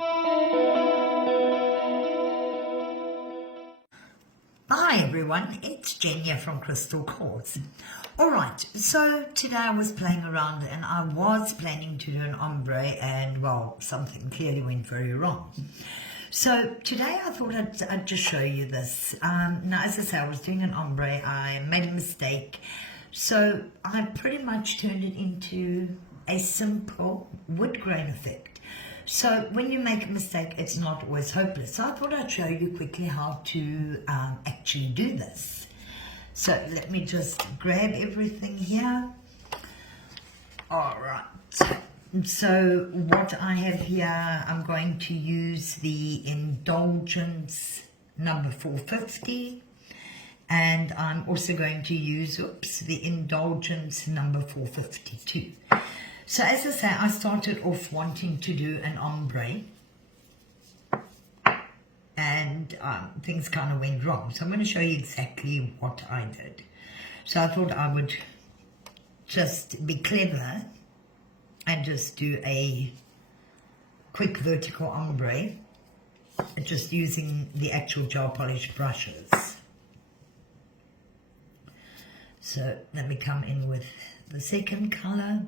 Hi everyone, it's Jen here from Clawz. Alright, so today I was playing around and I was planning to do an ombre and well, something clearly went very wrong. So today I thought I'd just show you this. Now as I say, I was doing an ombre, I made a mistake. So I pretty much turned it into a simple wood grain effect. So when you make a mistake, it's not always hopeless. So I thought I'd show you quickly how to actually do this. So let me just grab everything here. All right. So what I have here, I'm going to use the Indulgence number 450. And I'm also going to use, the Indulgence number 452. So as I say, I started off wanting to do an ombre and things kind of went wrong. So I'm going to show you exactly what I did. So I thought I would just be clever and just do a quick vertical ombre, just using the actual gel polish brushes. So let me come in with the second color.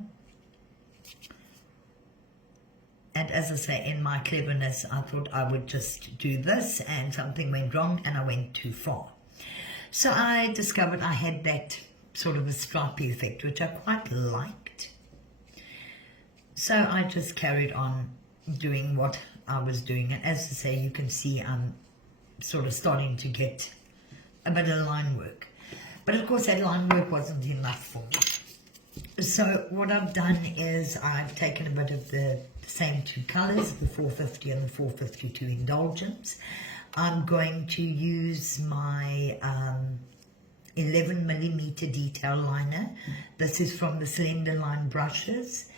And as I say, in my cleverness, I thought I would just do this and something went wrong and I went too far. So I discovered I had that sort of a stripy effect, which I quite liked. So I just carried on doing what I was doing. And as I say, you can see I'm sort of starting to get a bit of line work. But of course, that line work wasn't enough for me. So what I've done is I've taken a bit of the same two colors, the 450 and the 452 Indulgence. I'm going to use my 11mm detail liner. This is from the Slenderline brushes.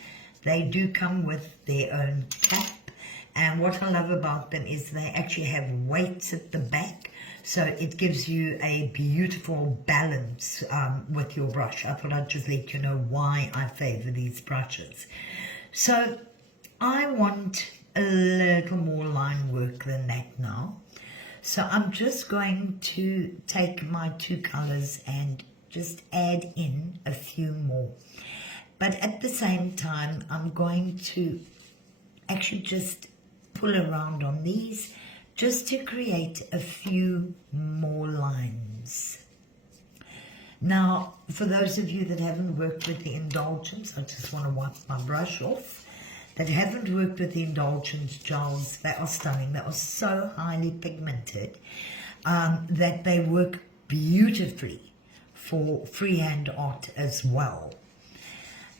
They do come with their own cap. And what I love about them is they actually have weights at the back. So it gives you a beautiful balance with your brush. I thought I'd just let you know why I favor these brushes. So I want a little more line work than that now. So I'm just going to take my two colors and just add in a few more. But at the same time, I'm going to actually just pull around on these just to create a few more lines. Now, for those of you that haven't worked with the Indulgence, I just want to wipe my brush off, that haven't worked with the Indulgence gels, they are stunning. They are so highly pigmented that they work beautifully for freehand art as well.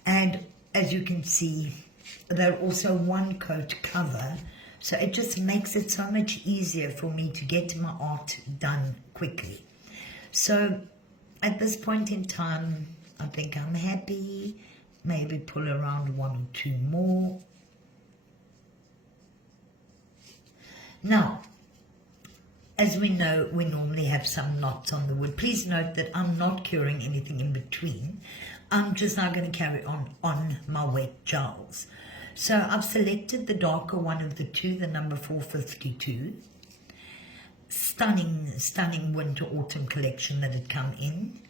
And as you can see, they're also one coat cover. So it just makes it so much easier for me to get my art done quickly. So at this point in time, I think I'm happy. Maybe pull around one or two more. Now, as we know, we normally have some knots on the wood. Please note that I'm not curing anything in between. I'm just now going to carry on my wet gels. So I've selected the darker one of the two, the number 452. Stunning winter autumn collection that had come in.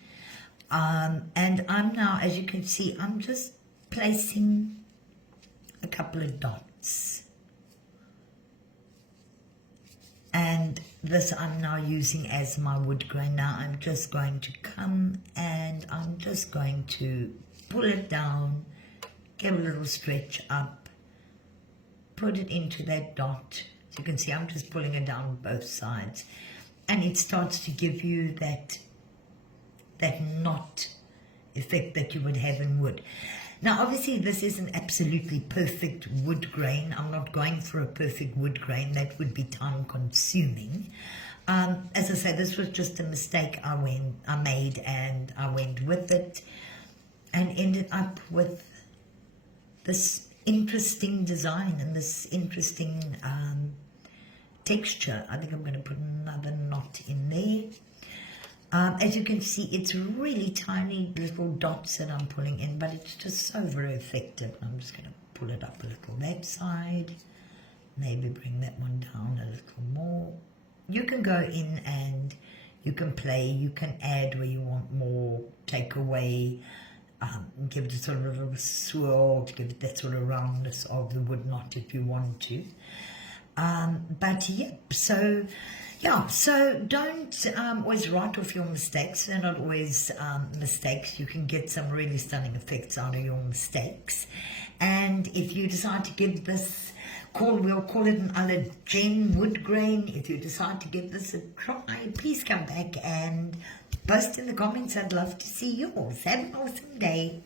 And I'm now, as you can see, I'm just placing a couple of dots. And this I'm now using as my wood grain. Now I'm just going to come and I'm just going to pull it down, give a little stretch up, put it into that dot. As you can see, I'm just pulling it down both sides. And it starts to give you that knot effect that you would have in wood. Now, obviously, this is an absolutely perfect wood grain. I'm not going for a perfect wood grain. That would be time consuming. As I said, this was just a mistake I made and I went with it and ended up with this interesting design and this interesting texture. I think I'm going to put another knot in there. As you can see, it's really tiny little dots that I'm pulling in, but it's just so very effective. I'm just going to pull it up a little that side maybe bring that one down a little more. You can go in and you can play, you can add where you want more, take away, give it a sort of a little swirl to give it that sort of roundness of the wood knot if you want to. But yep, so yeah, so don't always write off your mistakes. They're not always mistakes. You can get some really stunning effects out of your mistakes. And if you decide to give this, we'll call it an allergen wood grain. If you decide to give this a try, please come back and post in the comments. I'd love to see yours. Have an awesome day.